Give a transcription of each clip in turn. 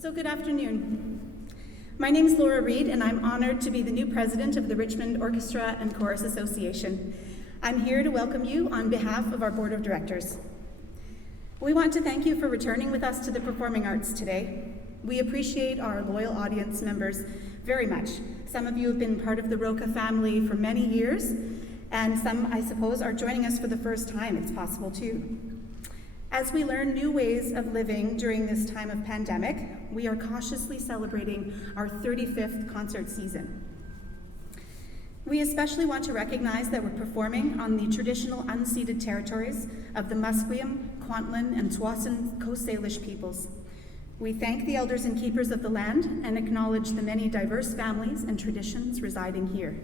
So good afternoon. My name is Laura Reed, and I'm honored to be the new president of the Richmond Orchestra and Chorus Association. I'm here to welcome you on behalf of our board of directors. We want to thank you for returning with us to the performing arts today. We appreciate our loyal audience members very much. Some of you have been part of the ROCA family for many years, and some, I suppose, are joining us for the first time. It's possible too. As we learn new ways of living during this time of pandemic, we are cautiously celebrating our 35th concert season. We especially want to recognize that we're performing on the traditional unceded territories of the Musqueam, Kwantlen, and Tsawwassen Coast Salish peoples. We thank the elders and keepers of the land and acknowledge the many diverse families and traditions residing here.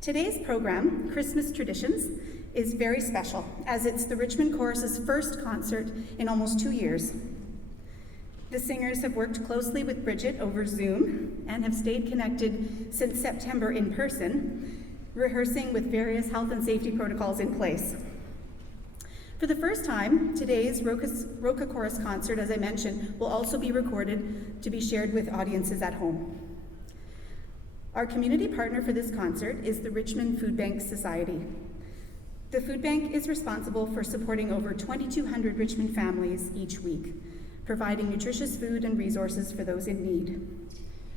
Today's program, Christmas Traditions, is very special, as it's the Richmond Chorus's first concert in almost 2 years. The singers have worked closely with Brigid over Zoom and have stayed connected since September in person, rehearsing with various health and safety protocols in place. For the first time, today's ROCA Chorus concert, as I mentioned, will also be recorded to be shared with audiences at home. Our community partner for this concert is the Richmond Food Bank Society. The food bank is responsible for supporting over 2,200 Richmond families each week, providing nutritious food and resources for those in need.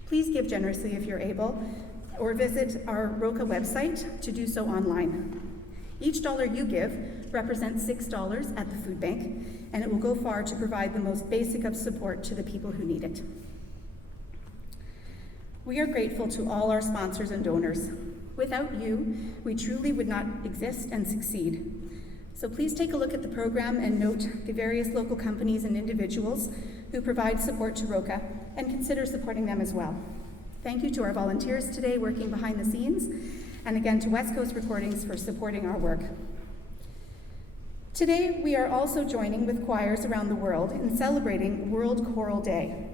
Please give generously if you're able, or visit our ROCA website to do so online. Each dollar you give represents $6 at the food bank, and it will go far to provide the most basic of support to the people who need it. We are grateful to all our sponsors and donors. Without you, we truly would not exist and succeed. So please take a look at the program and note the various local companies and individuals who provide support to ROCA, and consider supporting them as well. Thank you to our volunteers today working behind the scenes, and again to West Coast Recordings for supporting our work. Today, we are also joining with choirs around the world in celebrating World Choral Day.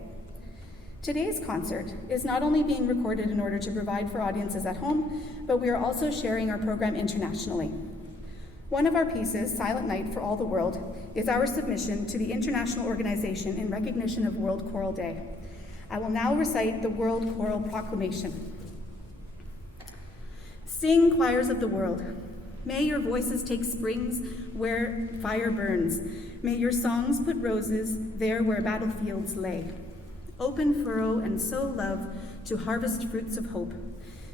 Today's concert is not only being recorded in order to provide for audiences at home, but we are also sharing our program internationally. One of our pieces, Silent Night for All the World, is our submission to the international organization in recognition of World Choral Day. I will now recite the World Choral Proclamation. Sing, choirs of the world. May your voices take springs where fire burns. May your songs put roses there where battlefields lay. Open furrow and sow love to harvest fruits of hope.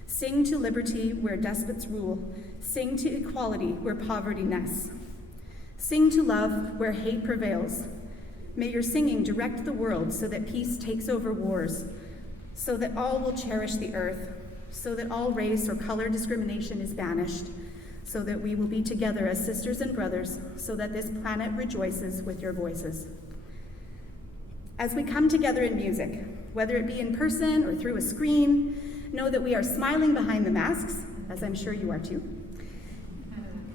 Sing to liberty where despots rule. Sing to equality where poverty nests. Sing to love where hate prevails. May your singing direct the world so that peace takes over wars, so that all will cherish the earth, so that all race or color discrimination is banished, so that we will be together as sisters and brothers, so that this planet rejoices with your voices. As we come together in music, whether it be in person or through a screen, know that we are smiling behind the masks, as I'm sure you are too.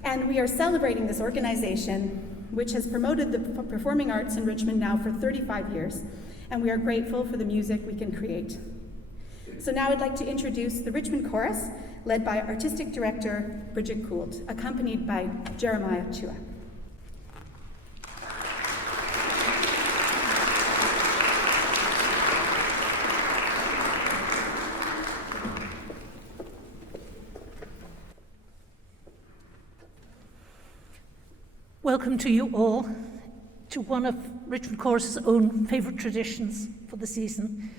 And we are celebrating this organization, which has promoted the performing arts in Richmond now for 35 years, and we are grateful for the music we can create. So now I'd like to introduce the Richmond Chorus, led by Artistic Director Brigid Coult, accompanied by Jeremiah Chua. Welcome to you all to one of Richmond Chorus's own favourite traditions for the season.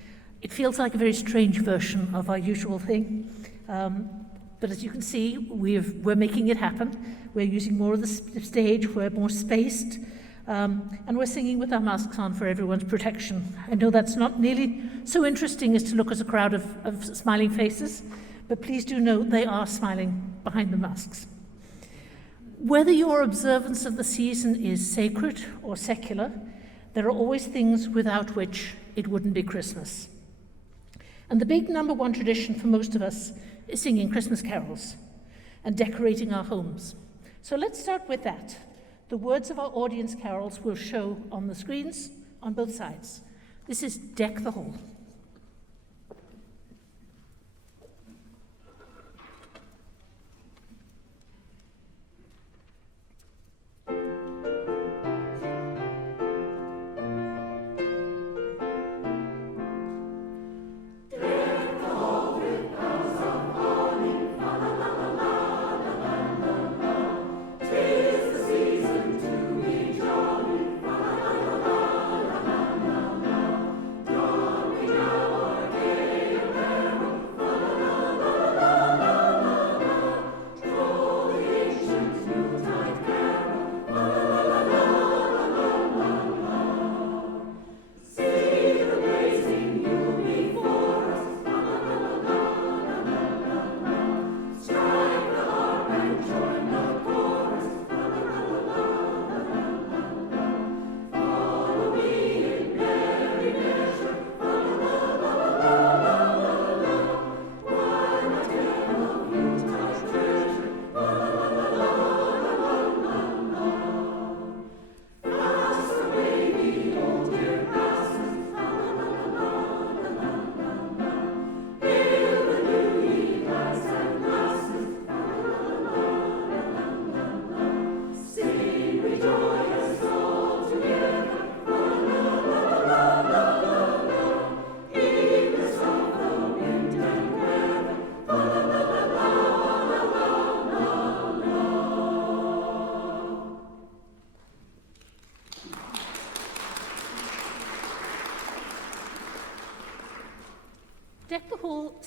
It feels like a very strange version of our usual thing, but as you can see, we're making it happen. We're using more of the stage, we're more spaced, and we're singing with our masks on for everyone's protection. I know that's not nearly so interesting as to look at a crowd of smiling faces, but please do note they are smiling behind the masks. Whether your observance of the season is sacred or secular, there are always things without which it wouldn't be Christmas. And the big number one tradition for most of us is singing Christmas carols and decorating our homes. So let's start with that. The words of our audience carols will show on the screens on both sides. This is Deck the Hall.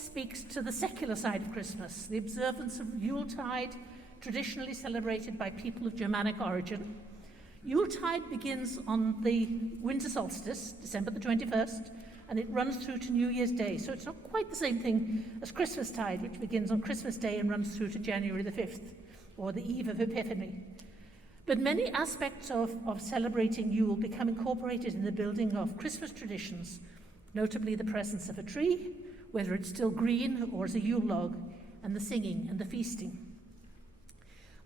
speaks to the secular side of Christmas, the observance of Yuletide, traditionally celebrated by people of Germanic origin. Yuletide begins on the winter solstice, December the 21st, and it runs through to New Year's Day. So it's not quite the same thing as Christmastide, which begins on Christmas Day and runs through to January the 5th, or the eve of Epiphany. But many aspects of celebrating Yule become incorporated in the building of Christmas traditions, notably the presence of a tree, whether it's still green or as a Yule log, and the singing and the feasting.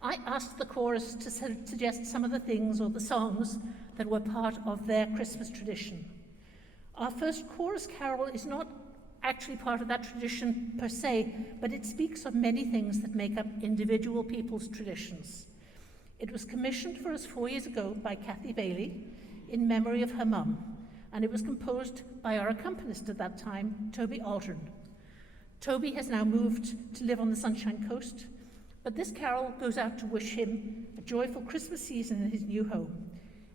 I asked the chorus to suggest some of the things or the songs that were part of their Christmas tradition. Our first chorus carol is not actually part of that tradition per se, but it speaks of many things that make up individual people's traditions. It was commissioned for us 4 years ago by Kathy Bailey in memory of her mum, and it was composed by our accompanist at that time, Toby Aldrin. Toby has now moved to live on the Sunshine Coast, but this carol goes out to wish him a joyful Christmas season in his new home.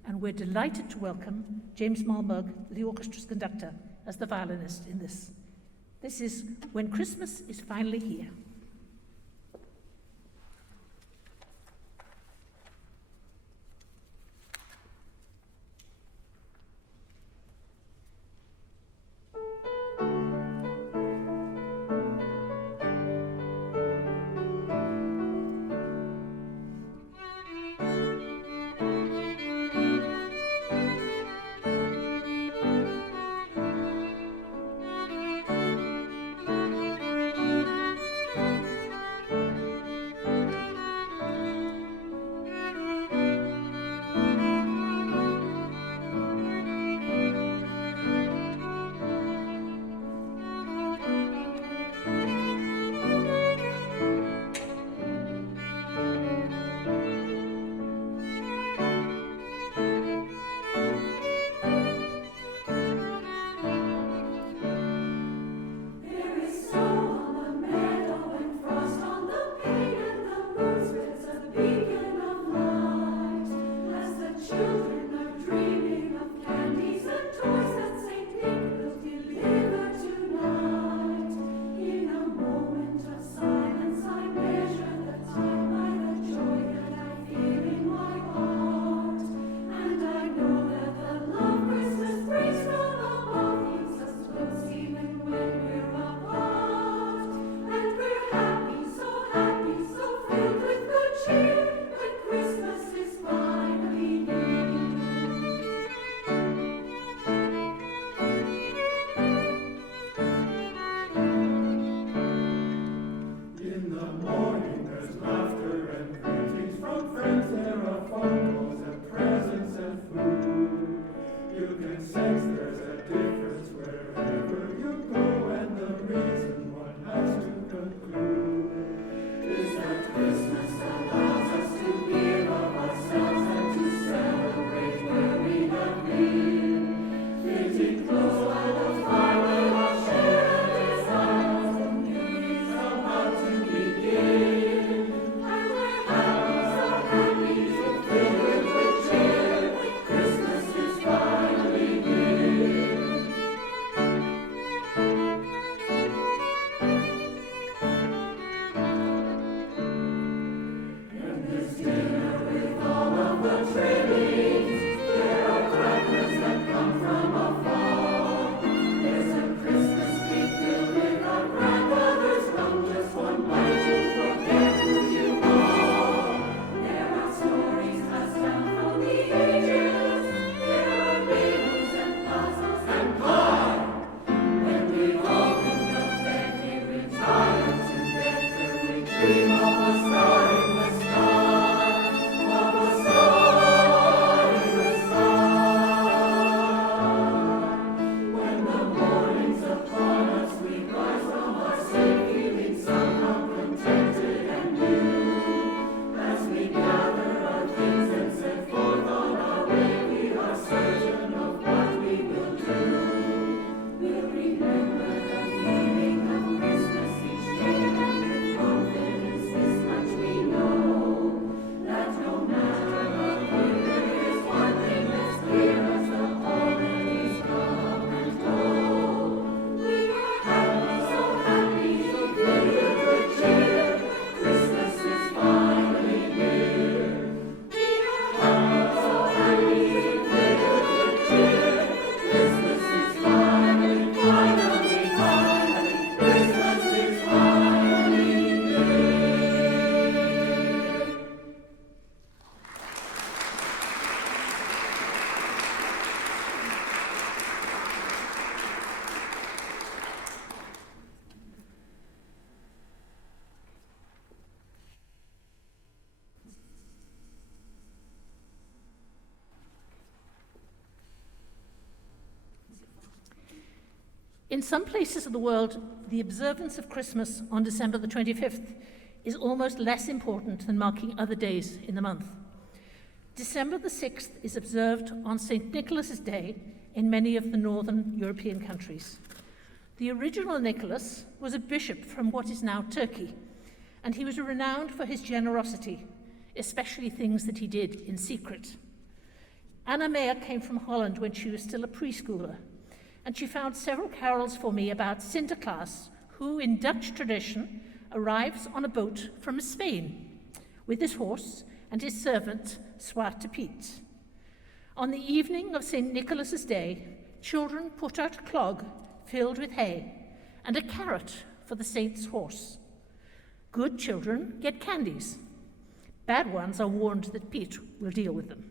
And we're delighted to welcome James Malberg, the orchestra's conductor, as the violinist in this. This is When Christmas is Finally Here. Remember the feeling of Christmas each day, and with confidence this much In some places of the world, the observance of Christmas on December the 25th is almost less important than marking other days in the month. December the 6th is observed on St. Nicholas's Day in many of the northern European countries. The original Nicholas was a bishop from what is now Turkey, and he was renowned for his generosity, especially things that he did in secret. Anna Meyer came from Holland when she was still a preschooler, and she found several carols for me about Santa Claus, who, in Dutch tradition, arrives on a boat from Spain with his horse and his servant, Zwarte Piet. On the evening of St. Nicholas's Day, children put out a clog filled with hay and a carrot for the saint's horse. Good children get candies. Bad ones are warned that Piet will deal with them.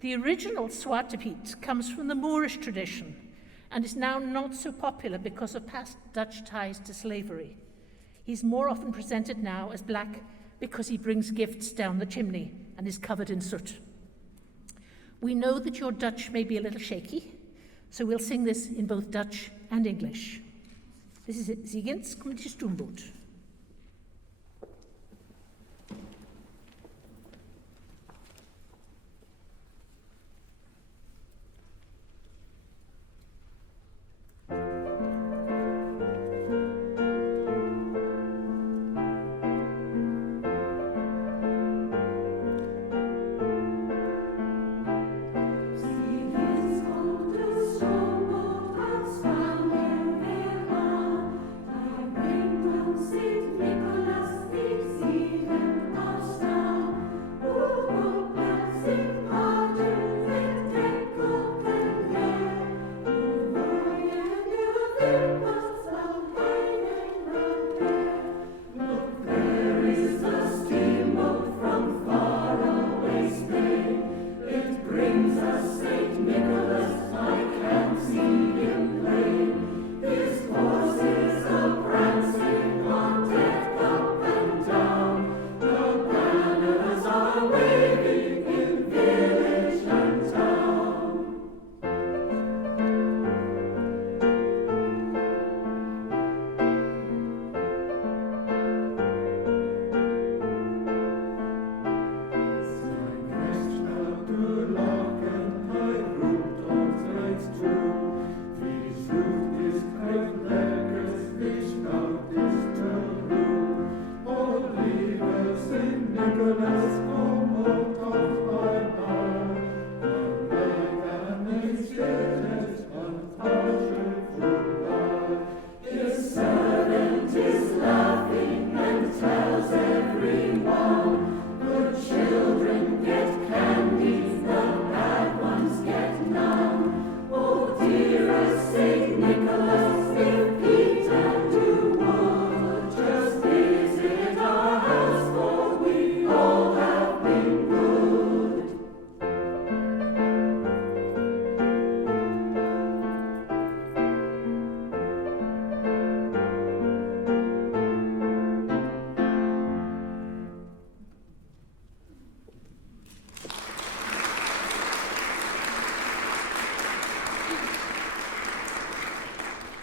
The original Zwarte Piet comes from the Moorish tradition and is now not so popular because of past Dutch ties to slavery. He's more often presented now as black because he brings gifts down the chimney and is covered in soot. We know that your Dutch may be a little shaky, so we'll sing this in both Dutch and English. This is it. Ziegens, kom je stoomboot.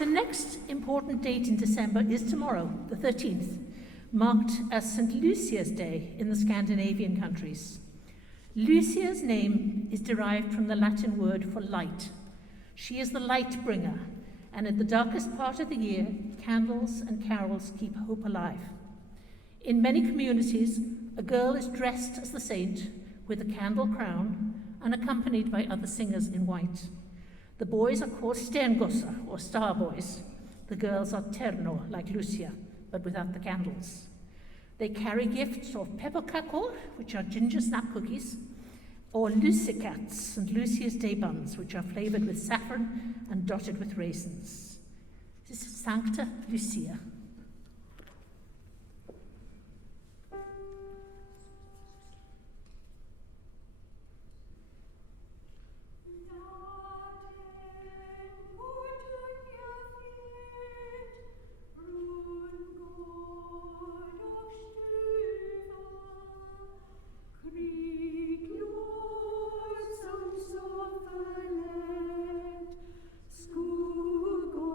The next important date in December is tomorrow, the 13th, marked as St. Lucia's Day in the Scandinavian countries. Lucia's name is derived from the Latin word for light. She is the light bringer, and at the darkest part of the year, candles and carols keep hope alive. In many communities, a girl is dressed as the saint with a candle crown and accompanied by other singers in white. The boys are called Sterngosser, or star boys. The girls are terno, like Lucia, but without the candles. They carry gifts of pepperkakor, which are ginger snap cookies, or lucikats and Lucia's Day buns, which are flavored with saffron and dotted with raisins. This is Sancta Lucia. School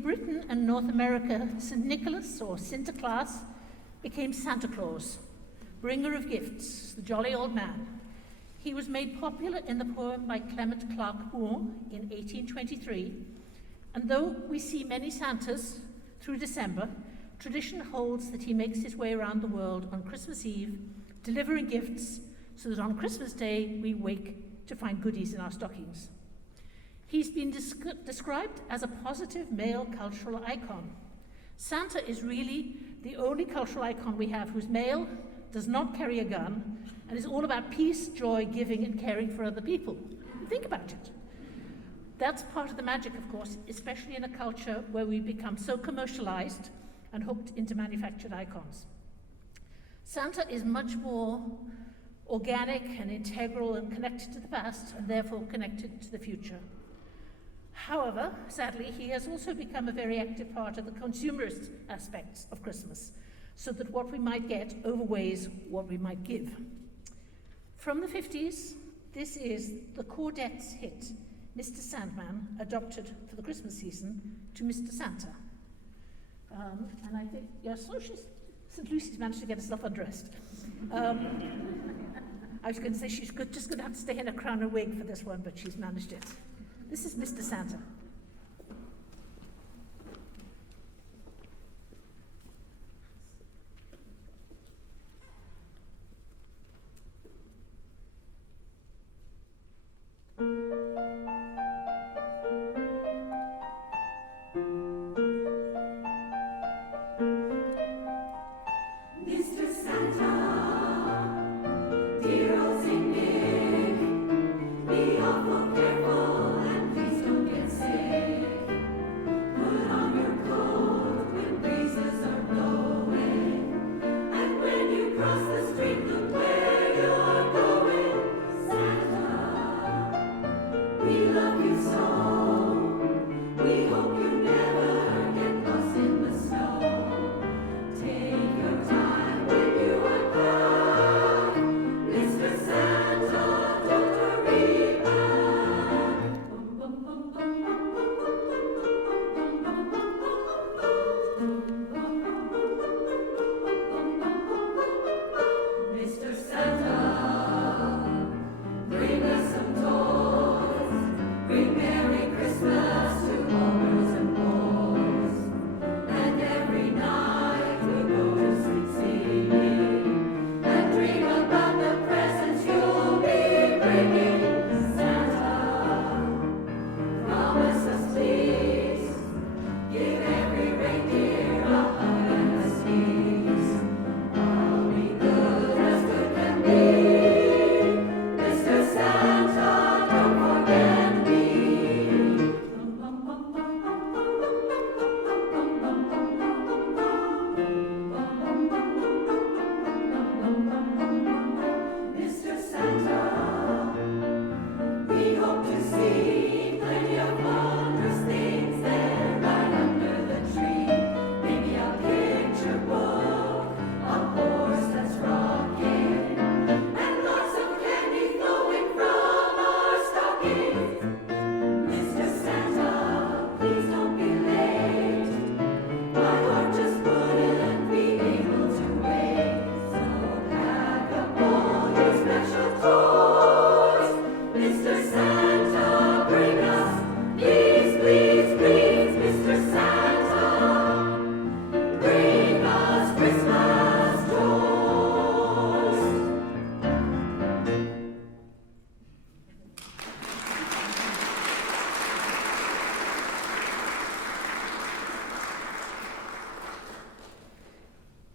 In Britain and North America, St. Nicholas, or Santa Claus, became Santa Claus, bringer of gifts, the jolly old man. He was made popular in the poem by Clement Clarke Moore in 1823, and though we see many Santas through December, tradition holds that he makes his way around the world on Christmas Eve, delivering gifts so that on Christmas Day we wake to find goodies in our stockings. He's been described as a positive male cultural icon. Santa is really the only cultural icon we have who's male, does not carry a gun, and is all about peace, joy, giving, and caring for other people. Think about it. That's part of the magic, of course, especially in a culture where we become so commercialized and hooked into manufactured icons. Santa is much more organic and integral and connected to the past, and therefore connected to the future. However, sadly, he has also become a very active part of the consumerist aspects of Christmas, so that what we might get overweighs what we might give. From the 50s, this is the Chordette's hit, Mr. Sandman, adopted for the Christmas season to Mr. Santa. And I think, yes, so St. Lucy's managed to get herself undressed. I was going to say she's just going to have to stay in a crown and wig for this one, but she's managed it. This is Mr. Santa.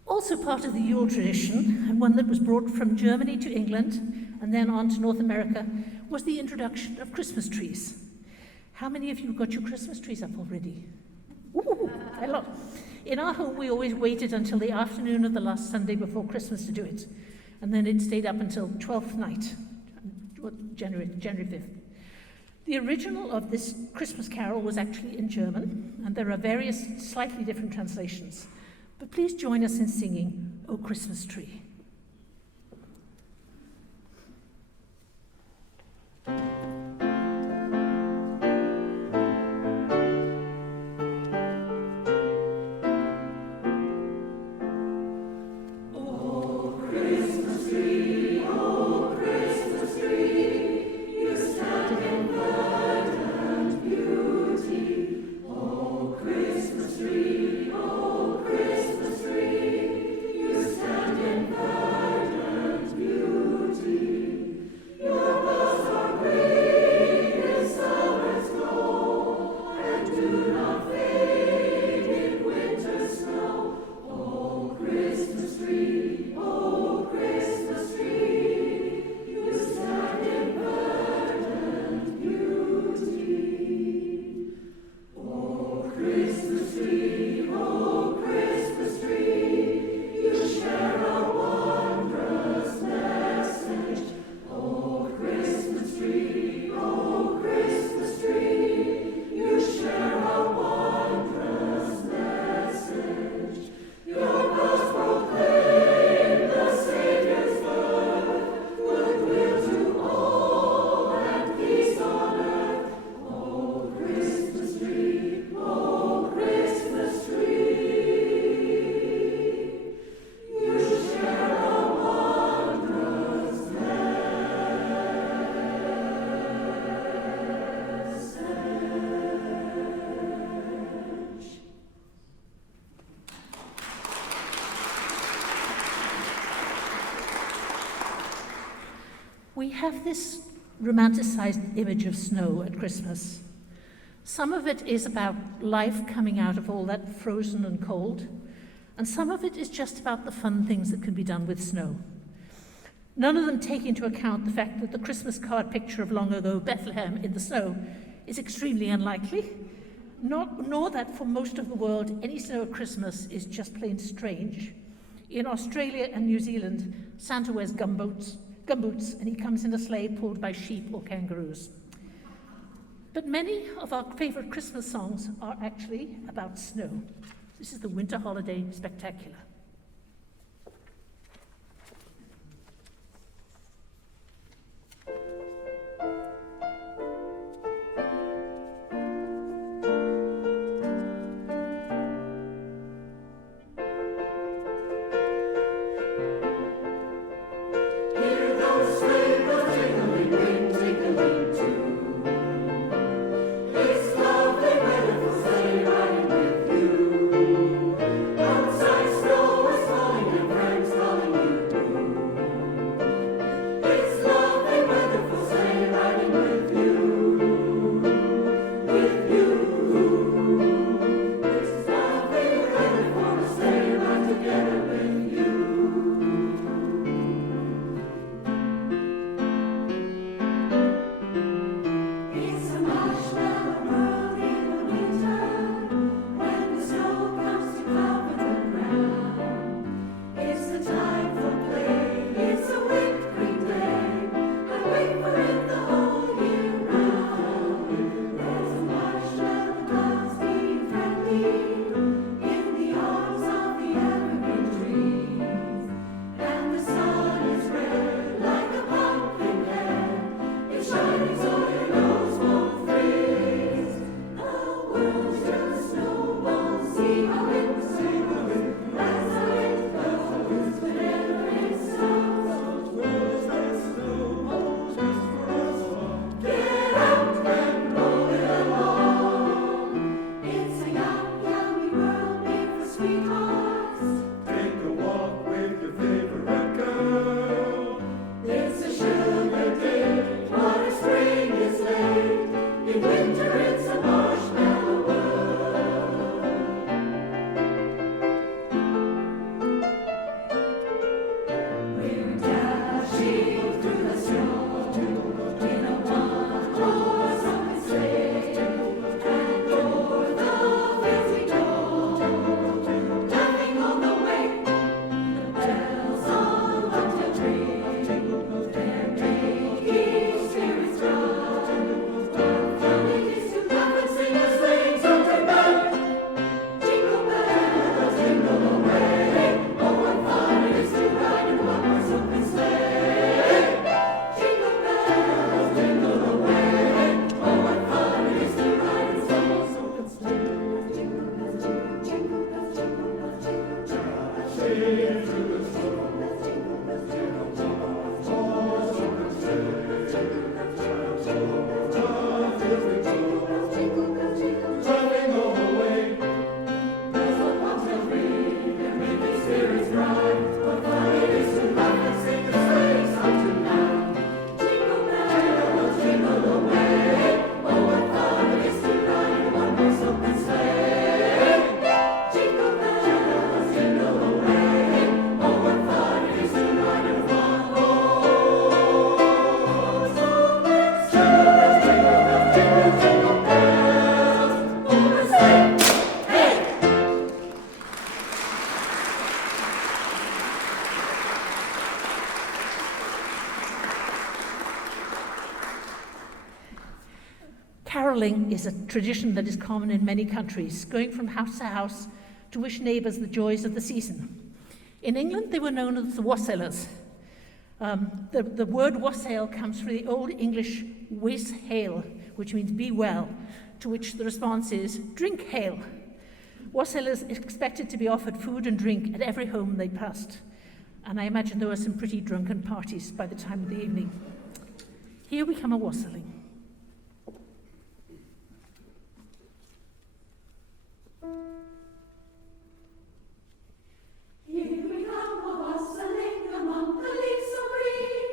Also part of the Yule tradition, and one that was brought from Germany to England and then on to North America, was the introduction of Christmas trees. How many of you got your Christmas trees up already? Ooh, a lot. In our home, we always waited until the afternoon of the last Sunday before Christmas to do it, and then it stayed up until 12th night, January 5th. The original of this Christmas carol was actually in German, and there are various slightly different translations. But please join us in singing, O Christmas Tree. We have this romanticized image of snow at Christmas. Some of it is about life coming out of all that frozen and cold, and some of it is just about the fun things that can be done with snow. None of them take into account the fact that the Christmas card picture of long ago Bethlehem in the snow is extremely unlikely, nor that for most of the world any snow at Christmas is just plain strange. In Australia and New Zealand, Santa wears gumboots, and he comes in a sleigh pulled by sheep or kangaroos. But many of our favourite Christmas songs are actually about snow. This is the Winter Holiday Spectacular. Caroling is a tradition that is common in many countries, going from house to house to wish neighbours the joys of the season. In England, they were known as the Wassailers. The word wassail comes from the Old English wis hail, which means be well, to which the response is drink hail. Wassailers expected to be offered food and drink at every home they passed, and I imagine there were some pretty drunken parties by the time of the evening. Here we come a wassailing. Here we come a wassailing among the leaves so green.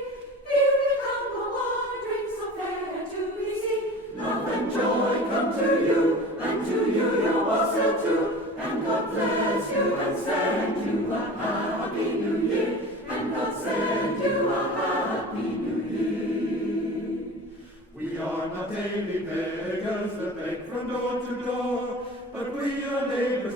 Here we come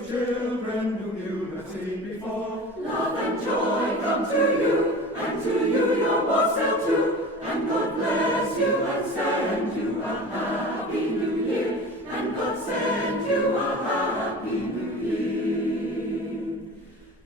children whom you have seen before. Love and joy come to you, and to you your wassail too. And God bless you and send you a happy new year. And God send you a happy new year.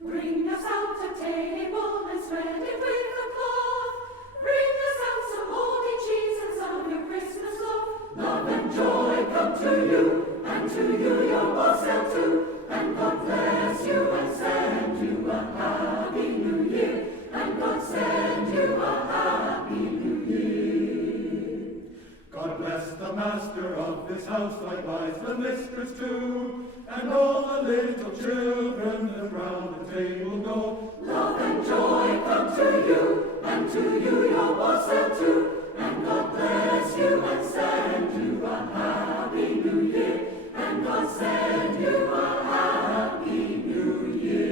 Bring us out a table and spread it with a cloth. Bring us out some moldy cheese and some of your Christmas love. Love and joy come to you, and to you your wassail too. And God bless you and send you a happy new year. And God send you a happy new year. God bless the master of this house, likewise the mistress too, and all the little children that round the table go. Love and joy come to you, and to you your wassail too. And God bless you and send you a happy new year. And God send you a happy new year.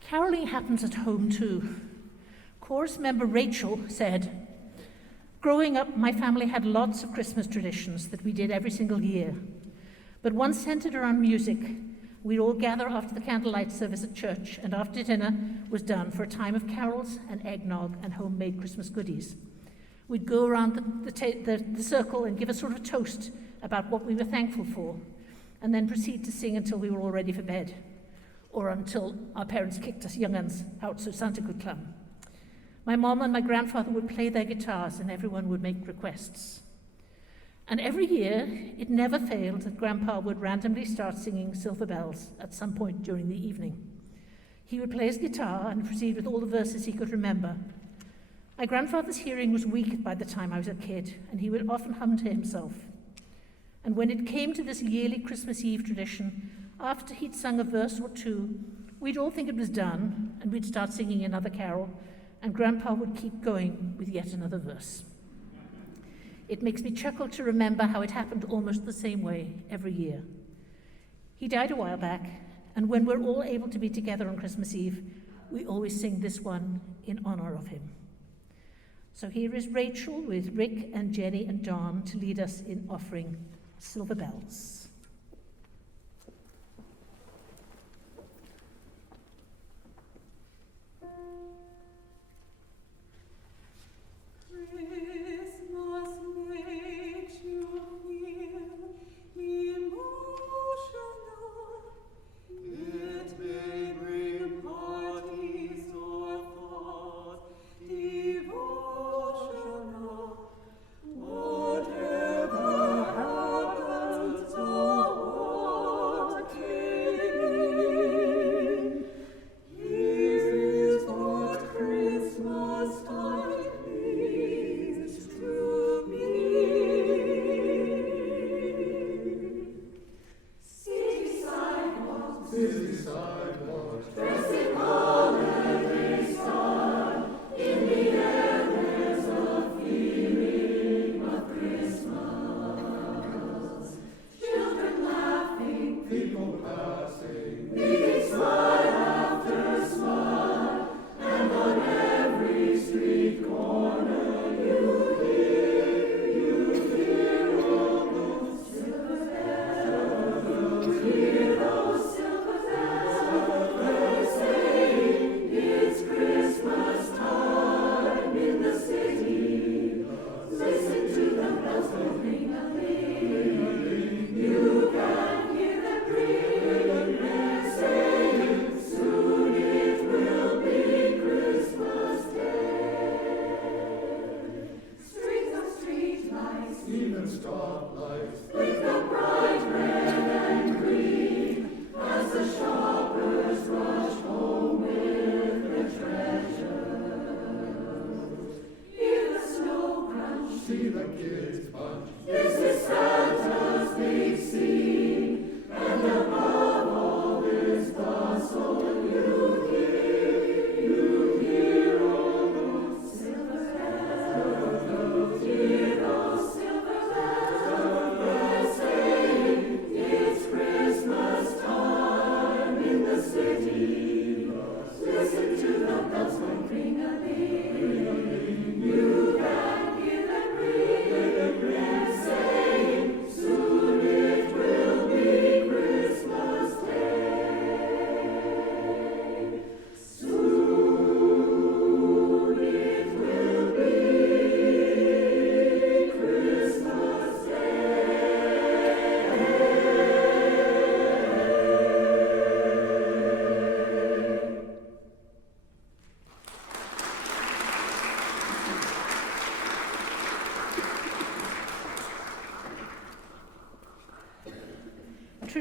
Caroling happens at home too. Chorus member Rachel said, "Growing up, my family had lots of Christmas traditions that we did every single year. But one centered around music. We'd all gather after the candlelight service at church, and after dinner was done for a time of carols and eggnog and homemade Christmas goodies. We'd go around the circle and give a sort of toast about what we were thankful for, and then proceed to sing until we were all ready for bed, or until our parents kicked us young uns out so Santa could come. My mom and my grandfather would play their guitars, and everyone would make requests. And every year, it never failed that Grandpa would randomly start singing Silver Bells at some point during the evening. He would play his guitar and proceed with all the verses he could remember. My grandfather's hearing was weak by the time I was a kid, and he would often hum to himself. And when it came to this yearly Christmas Eve tradition, after he'd sung a verse or two, we'd all think it was done, and we'd start singing another carol, and Grandpa would keep going with yet another verse. It makes me chuckle to remember how it happened almost the same way every year. He died a while back, and when we're all able to be together on Christmas Eve, we always sing this one in honor of him. So here is Rachel with Rick and Jenny and Don to lead us in offering Silver Bells. Christmas makes you feel emotional. It may bring parties or thoughts devotional. Whatever happens,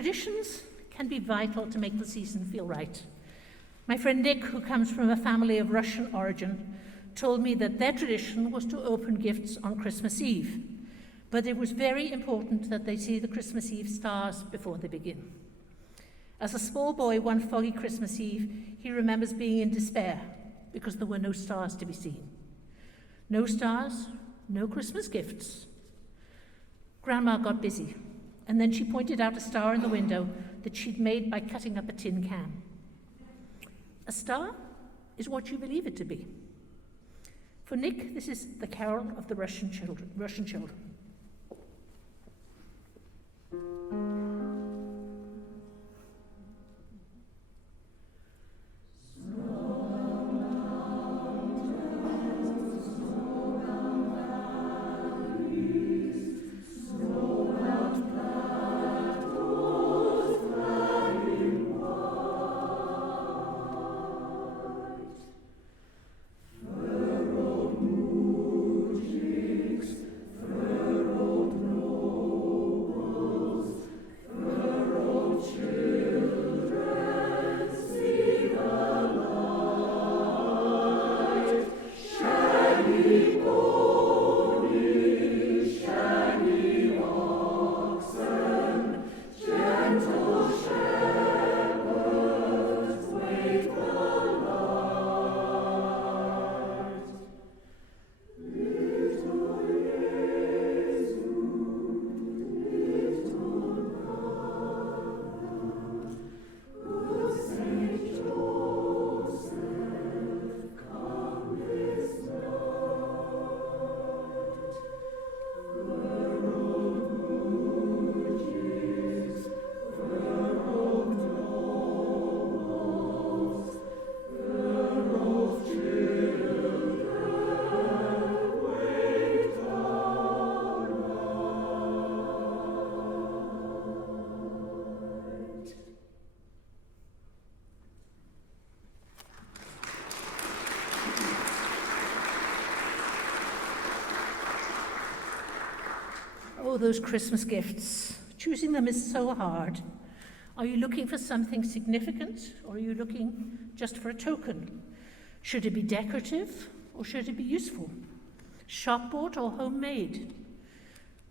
traditions can be vital to make the season feel right. My friend Nick, who comes from a family of Russian origin, told me that their tradition was to open gifts on Christmas Eve, but it was very important that they see the Christmas Eve stars before they begin. As a small boy, one foggy Christmas Eve, he remembers being in despair because there were no stars to be seen. No stars, no Christmas gifts. Grandma got busy, and then she pointed out a star in the window that she'd made by cutting up a tin can. A star is what you believe it to be. For Nick, this is the carol of the Russian children. Oh, those Christmas gifts. Choosing them is so hard. Are you looking for something significant, or are you looking just for a token? Should it be decorative, or should it be useful? Shop-bought or homemade?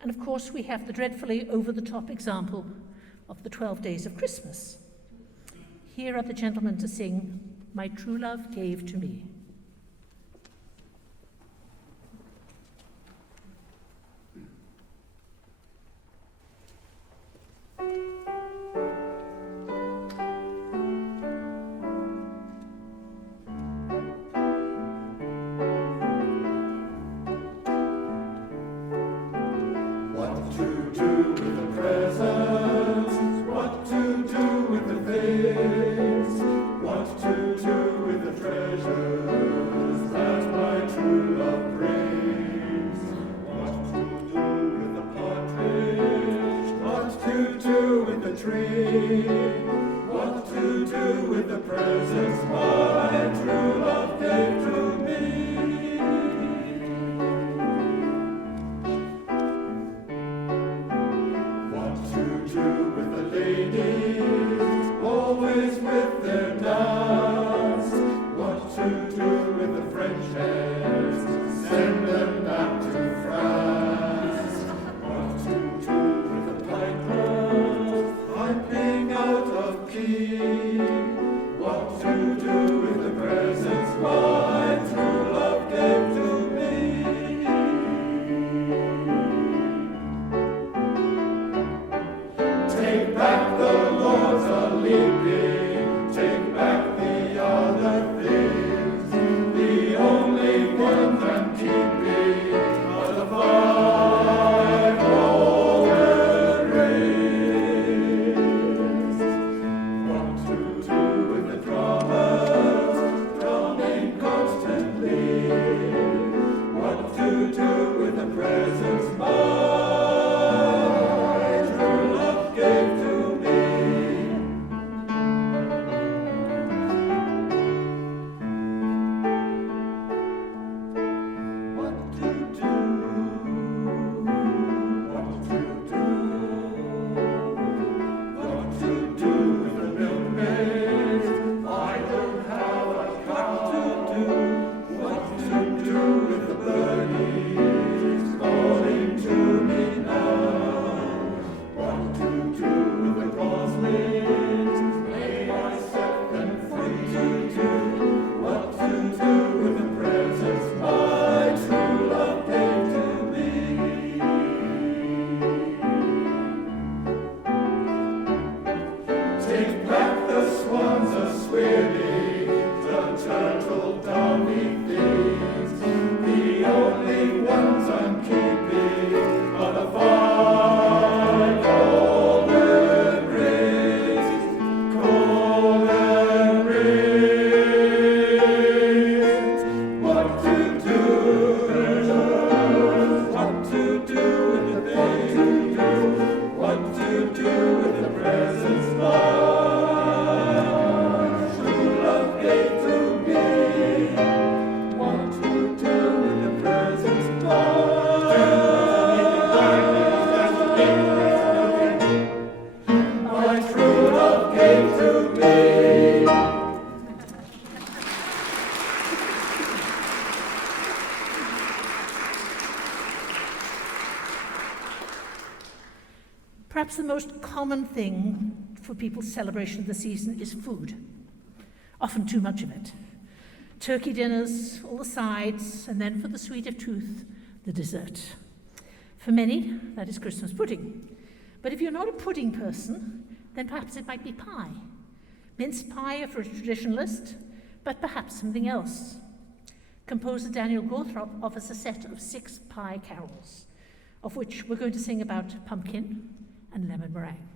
And of course, we have the dreadfully over-the-top example of the 12 Days of Christmas. Here are the gentlemen to sing, "My True Love Gave to Me." Take back the other things, the only Perhaps the most common thing for people's celebration of the season is food, often too much of it. Turkey dinners, all the sides, and then for the sweet of tooth, the dessert. For many, that is Christmas pudding. But if you're not a pudding person, then perhaps it might be pie. Mince pie for a traditionalist, but perhaps something else. Composer Daniel Gawthrop offers a set of 6 pie carols, of which we're going to sing about pumpkin and lemon meringue.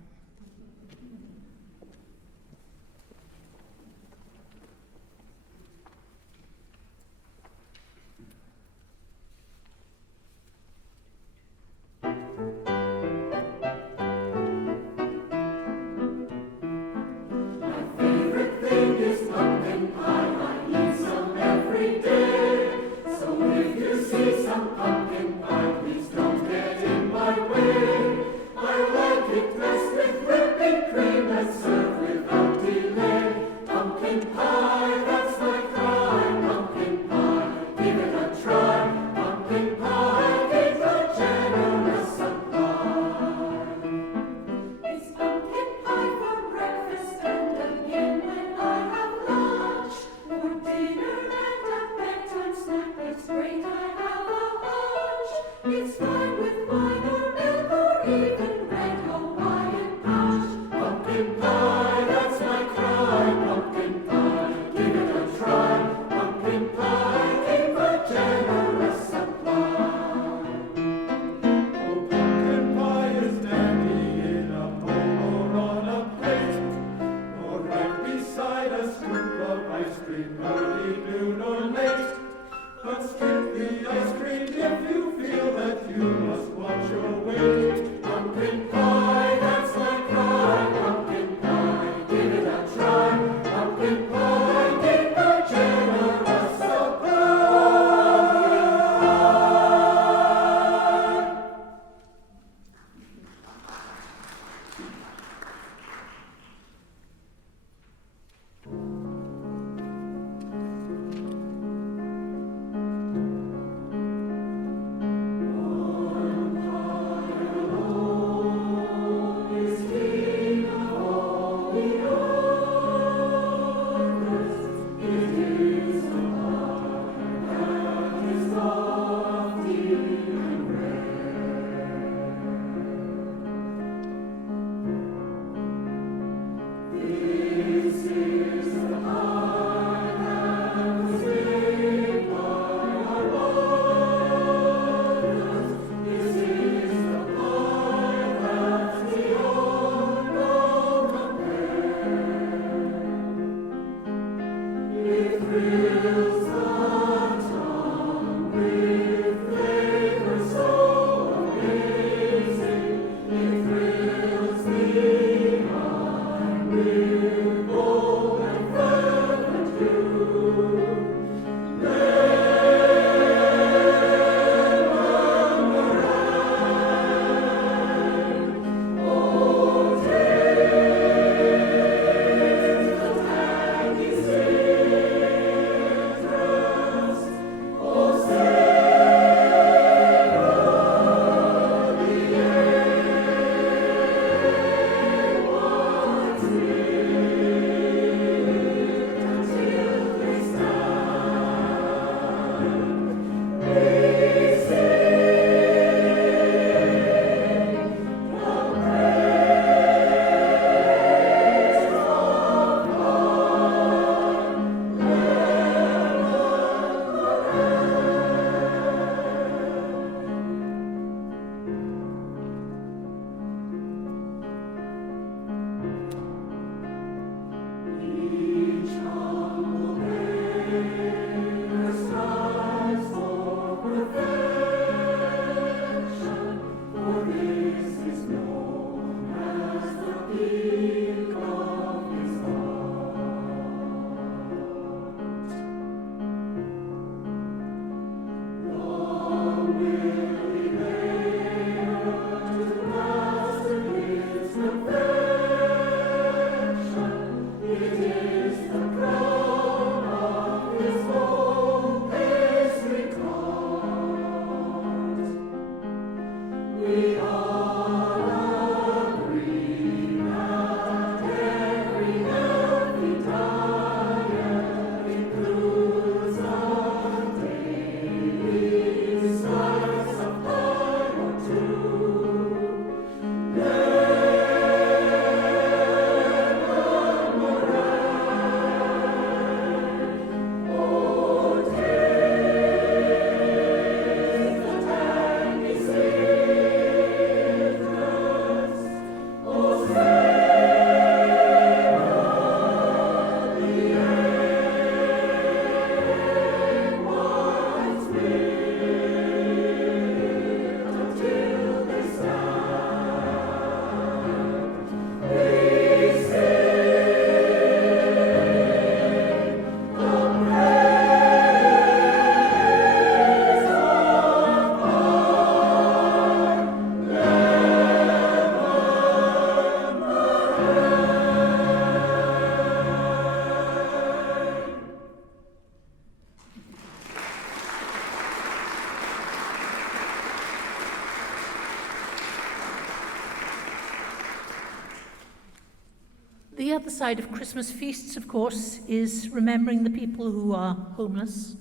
The other side of Christmas feasts, of course, is remembering the people who are homeless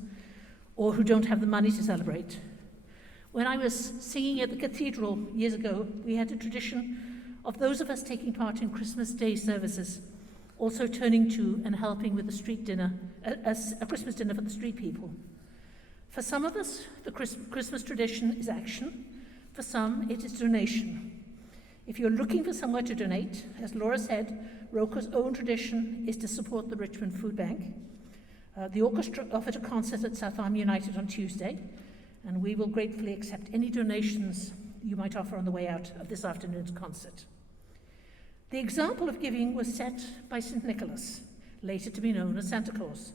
or who don't have the money to celebrate. When I was singing at the cathedral years ago, we had a tradition of those of us taking part in Christmas Day services also turning to and helping with the street dinner, a Christmas dinner for the street people. For some of us, the Christmas tradition is action. For some, it is donation. If you're looking for somewhere to donate, as Laura said, ROCA's own tradition is to support the Richmond Food Bank. The orchestra offered a concert at South Arm United on Tuesday, and we will gratefully accept any donations you might offer on the way out of this afternoon's concert. The example of giving was set by St. Nicholas, later to be known as Santa Claus.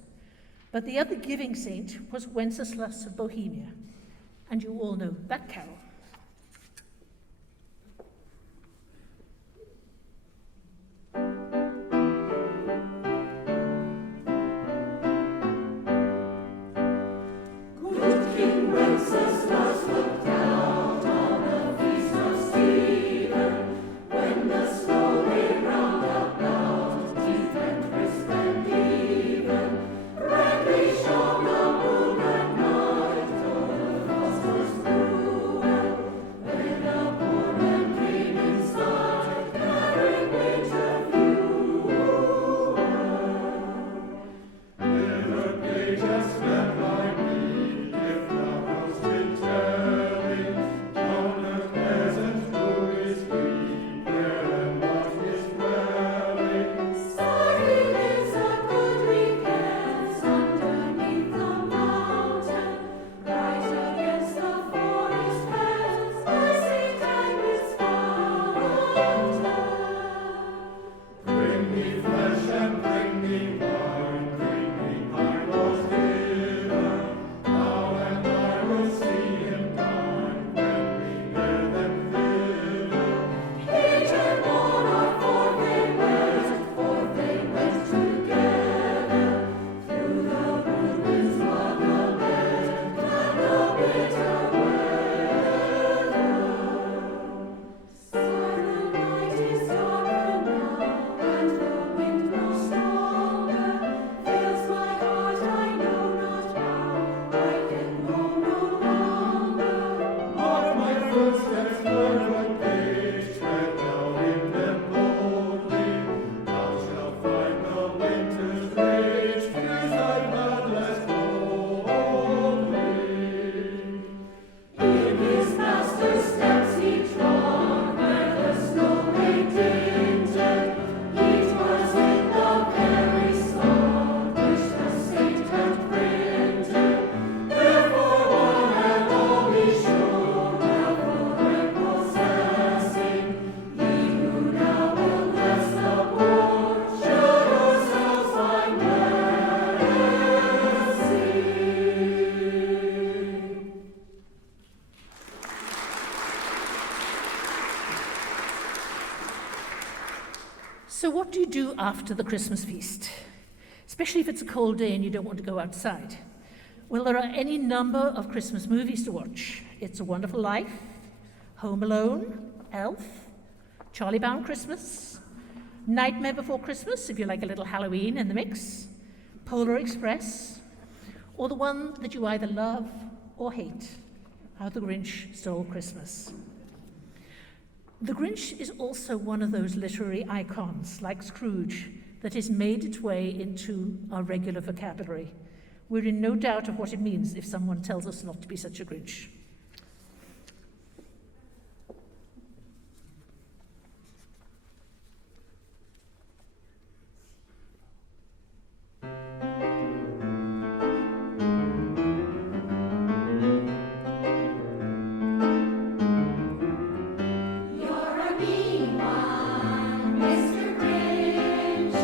But the other giving saint was Wenceslas of Bohemia, and you all know that carol. Good King Wenceslas looked out on the feast of Stephen, when the snow lay round about, deep and crisp and even. Brightly shone the moon that night, though the frost was cruel. When a poor man came inside, carrying winter fuel. Never gave a step by me, if thou hast been telling, down a pleasant road is he, where and what is dwelling. Sorry lives a goodly Kent underneath the mountain, right against the forest fence, where St. Agnes fountain. Bring me flesh and bring me wine, bring me pine was given. Thou and I will see him dine, when we bear them thither. Page and monarch forth they went together, through the woodlands on the bed, and the bitter weather. Silent night is darker now, and the wind grows stronger, fills my heart I know not how, I can go no longer. Mark my footsteps, Lord, what days tread thou in them boldly. Thou shalt find the winter's rage, freeze thy blood less boldly. In his master's steps he trod, where the snow lay dinted. It was in the very sod which the saint had printed. Therefore one and all be sure, now for possessing, ye who now will bless the poor, show yourselves my blessing. So what do you do after the Christmas feast? Especially if it's a cold day and you don't want to go outside. Well, there are any number of Christmas movies to watch. It's a Wonderful Life, Home Alone, Elf, Charlie Brown Christmas, Nightmare Before Christmas, if you like a little Halloween in the mix, Polar Express, or the one that you either love or hate, How the Grinch Stole Christmas. The Grinch is also one of those literary icons, like Scrooge, that has made its way into our regular vocabulary. We're in no doubt of what it means if someone tells us not to be such a Grinch. You're a mean one, Mr. Grinch.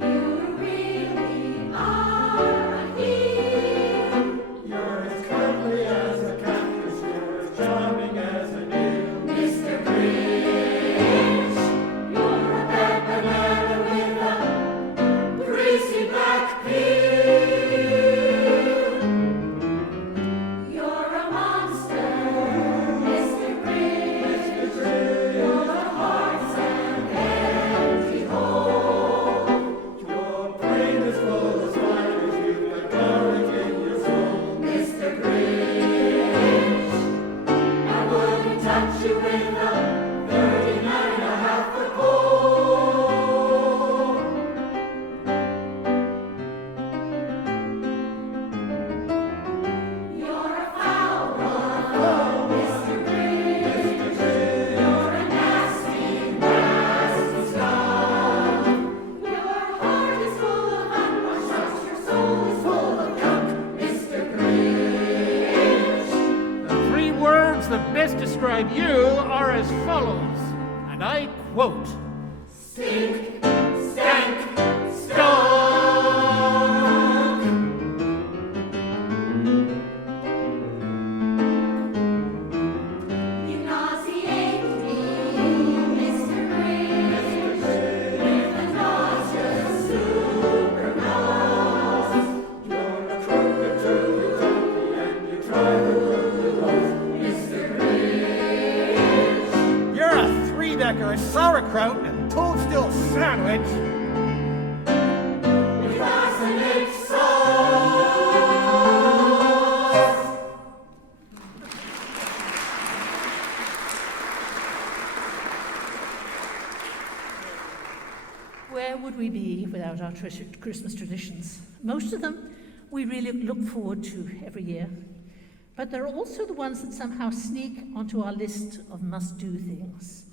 You really are a heel. You're as cuddly as a cat describe you are as follows, and I quote, Stink, stank, stunk. You nauseate me, Mr. Grinch, with a nauseous super nose. You're a crooked to the donkey, and you try to cook the loaf, Mr. Grinch. you're a three-decker sauerkraut and toadstool sandwich. With arsenic sauce. Where would we be without our Christmas traditions? Most of them we really look forward to every year. But there are also the ones that somehow sneak onto our list of must-do things.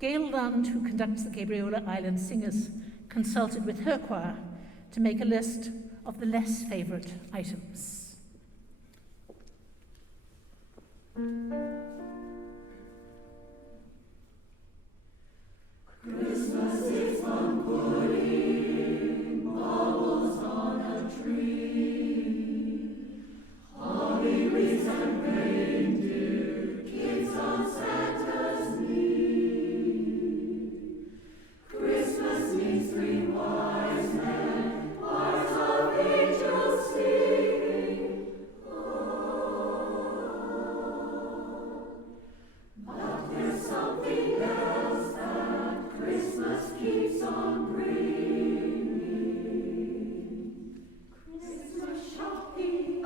Gail Lund, who conducts the Gabriola Island Singers, consulted with her choir to make a list of the less favourite items. Christmas is fun pudding, baubles on a tree, holly wreaths and reindeer, kids on Santa's knee. Christmas means three wise men, choirs of angels singing. But there's something else that Christmas keeps on bringing. Christmas shopping.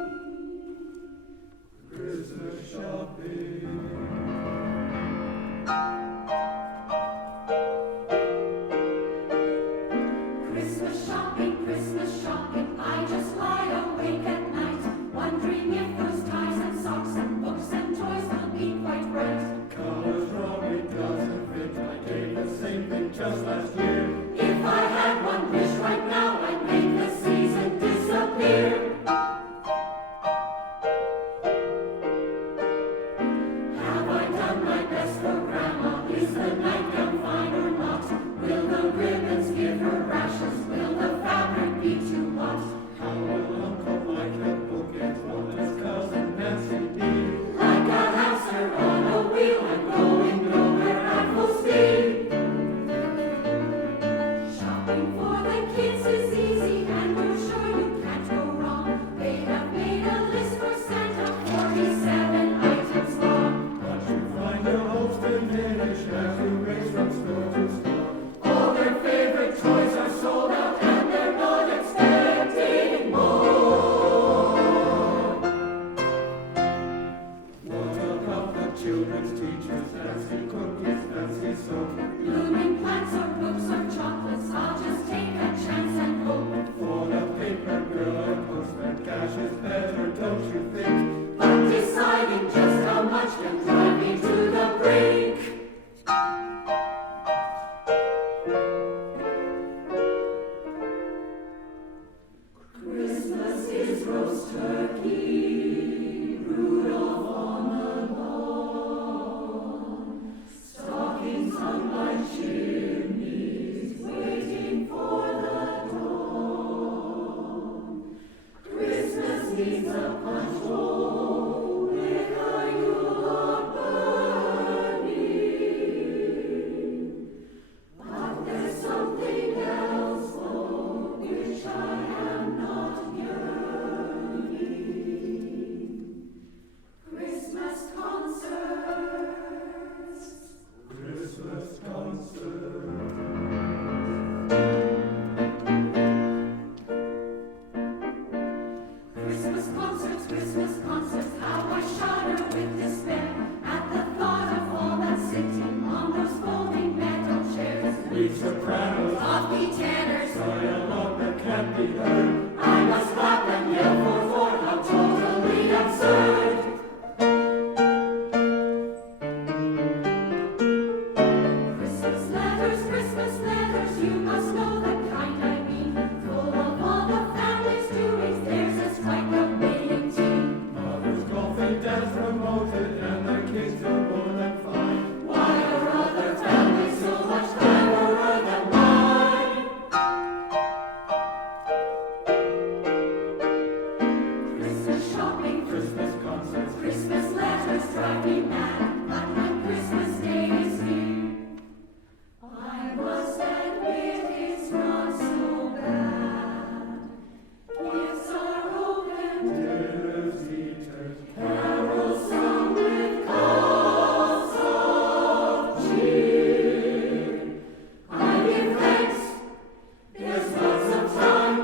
Christmas shopping. Christmas shopping. I just lie awake at night, wondering if those ties and socks and books and toys will be quite right. Colors wrong, it doesn't fit. I gave the same thing just last year. If I had one wish right now, I'd make the season disappear. Have I done my best for Grandma? Is the nightgown fine or not? Will the ribbons give her rashes? Will the fabric be too hot? How will Uncle like that book get one as cousin Nancy be? Like a hamster on a wheel, I'm going nowhere at full speed. Shopping for the kids is easy, and you're sure you can't go wrong. They have made a list for Santa, 47 items long. But you find your hopes diminish as you race from store to store. All their favorite toys are sold out, and they're not expecting more. What about the children's teachers? Fancy cookies, fancy soap. Blooming plants or books or chocolates, I'll just take a chance and hope. For the paper girl and postman, cash is better, don't you think? But deciding just how much can drive me to the brink. Christmas is roast turkey, Rudolph on the lawn, stockings hung by chimneys, waiting for the dawn. Christmas needs a punch bowl with a Yule log burning. But there's something else for which I am not yearning. Christmas concerts. Christmas concert. Christmas concerts, how I shudder with despair at the thought of all that's sitting on those folding metal chairs. Lead sopranos, Offbeat tenors, dialogue that can't be heard. I must clap and yell for more, how totally absurd. Christmas letters, you must know the kind I mean. Full of all the family's doings, there's a strike of million tea. drive me mad, but when Christmas Day is near, I must admit it's not so bad. Gifts are opened, Dinners eaten, carols sung with calls of cheer. I give thanks, there's lots of time.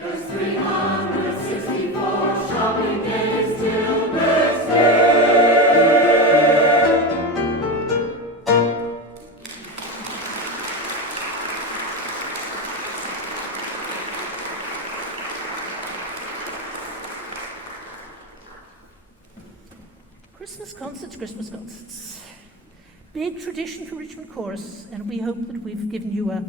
There's 364 shopping days till next year. Christmas concerts, Christmas concerts. Big tradition for Richmond Chorus, and we hope that we've given you a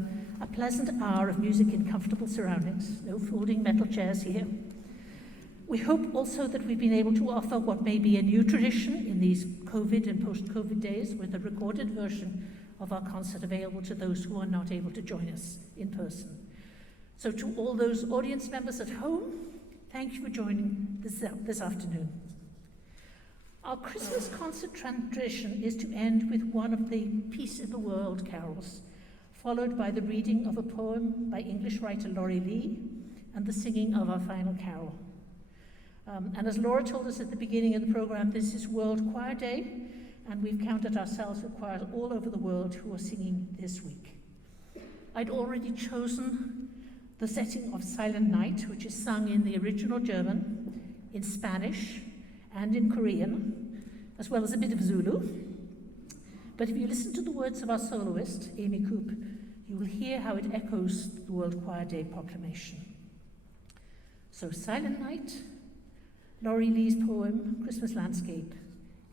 pleasant hour of music in comfortable surroundings. No folding metal chairs here. We hope also that we've been able to offer what may be a new tradition in these COVID and post-COVID days, with a recorded version of our concert available to those who are not able to join us in person. So to all those audience members at home, thank you for joining this afternoon. Our Christmas concert tradition is to end with one of the Peace in the World carols, followed by the reading of a poem by English writer Laurie Lee and the singing of our final carol. And as Laura told us at the beginning of the program, this is World Choir Day, and we've counted ourselves with choirs all over the world who are singing this week. I'd already chosen the setting of Silent Night, which is sung in the original German, in Spanish, and in Korean, as well as a bit of Zulu. But if you listen to the words of our soloist, Amy Coop, you will hear how it echoes the World Choir Day proclamation. So Silent Night, Laurie Lee's poem, Christmas Landscape,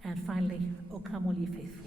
and finally, O Come All Ye Faithful.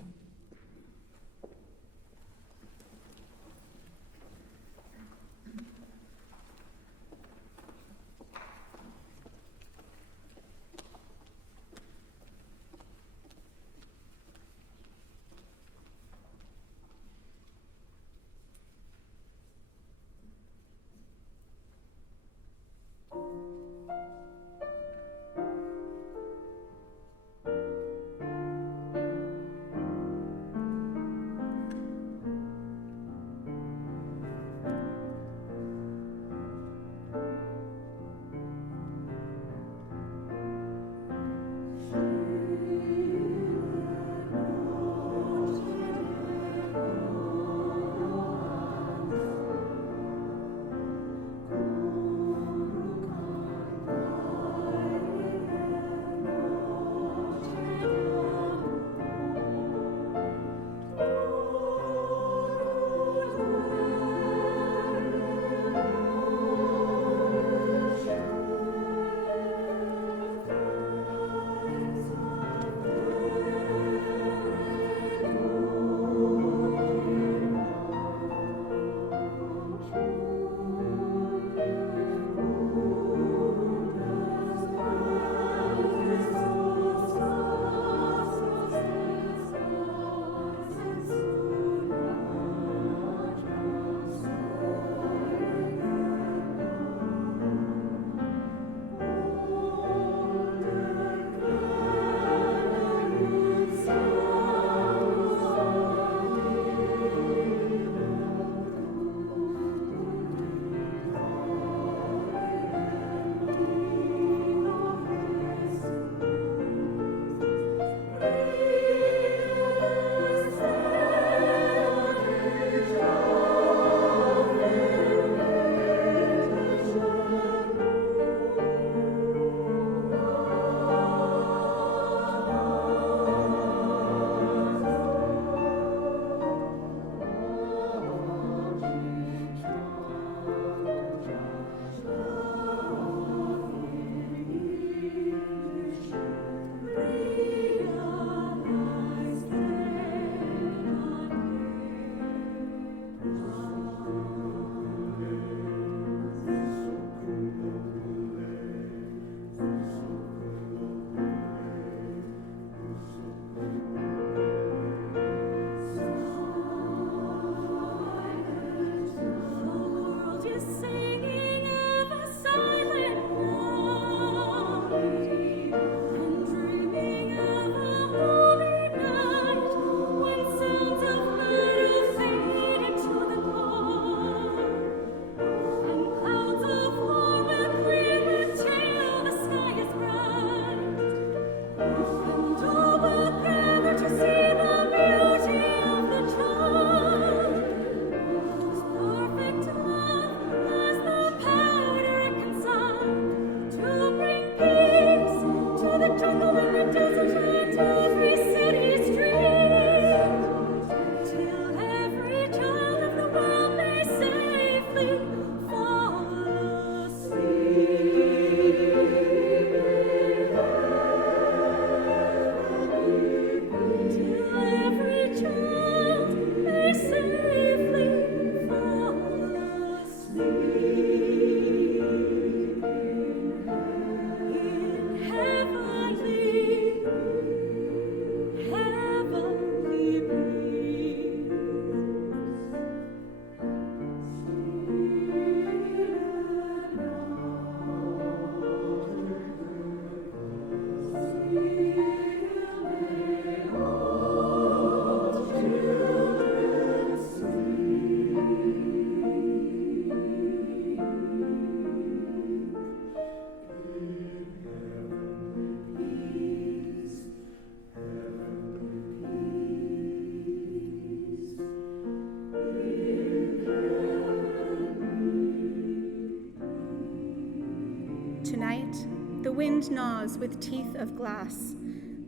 The wind gnaws with teeth of glass.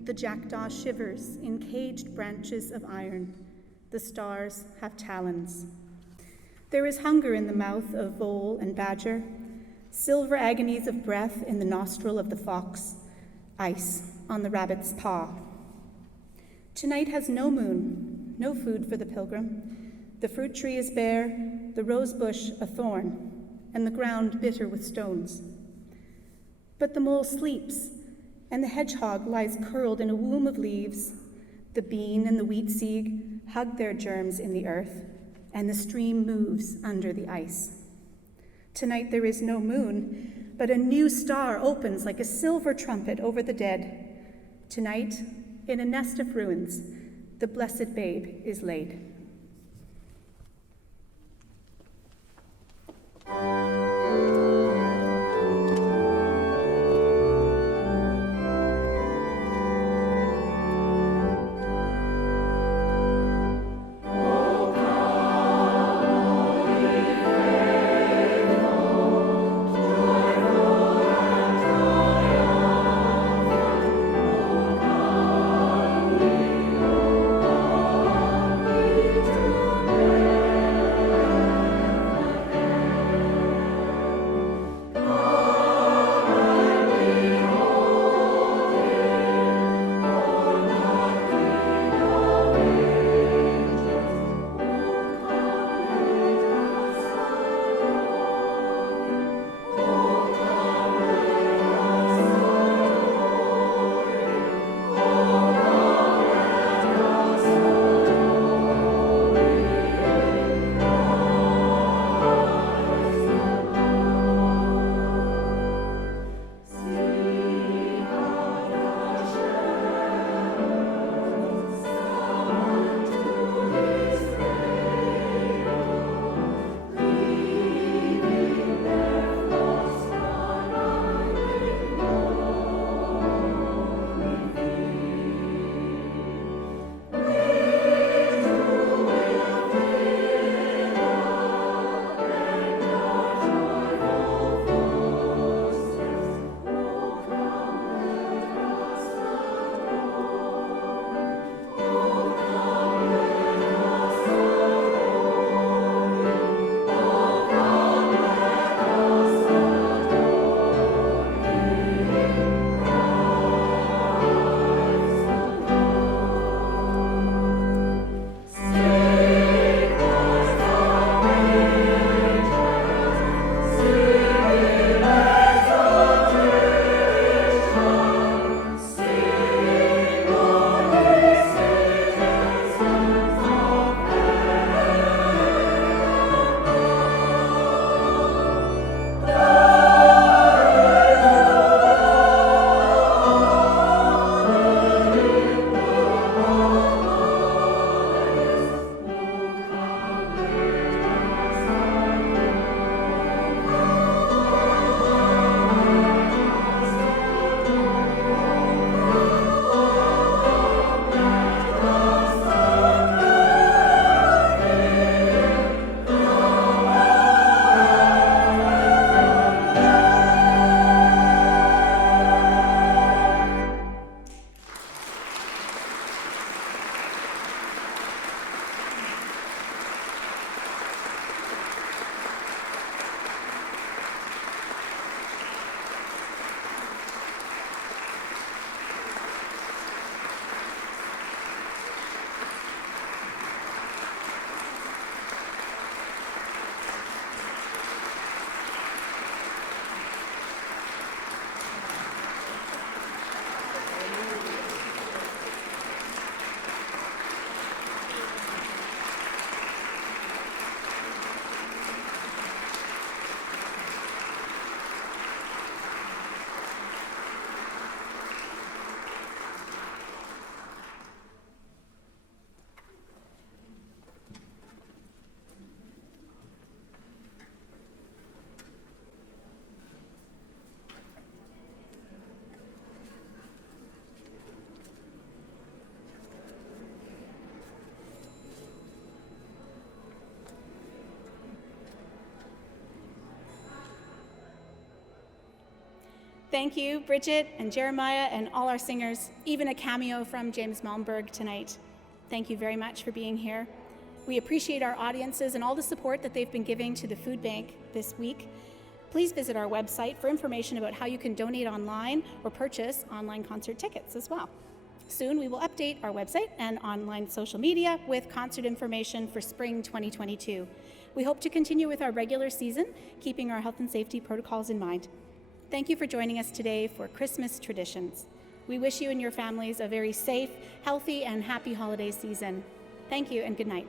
The jackdaw shivers in caged branches of iron. The stars have talons. There is hunger in the mouth of vole and badger, silver agonies of breath in the nostril of the fox, ice on the rabbit's paw. Tonight has no moon, no food for the pilgrim. The fruit tree is bare, the rose bush a thorn, and the ground bitter with stones. But the mole sleeps, and the hedgehog lies curled in a womb of leaves. The bean and the wheat seed hug their germs in the earth, and the stream moves under the ice. Tonight there is no moon, but a new star opens like a silver trumpet over the dead. Tonight, in a nest of ruins, the blessed babe is laid. Amen. Thank you, Brigid and Jeremiah and all our singers, even a cameo from James Malberg tonight. Thank you very much for being here. We appreciate our audiences and all the support that they've been giving to the food bank this week. Please visit our website for information about how you can donate online or purchase online concert tickets as well. Soon we will update our website and online social media with concert information for spring 2022. We hope to continue with our regular season, keeping our health and safety protocols in mind. Thank you for joining us today for Christmas Traditions. We wish you and your families a very safe, healthy, and happy holiday season. Thank you and good night.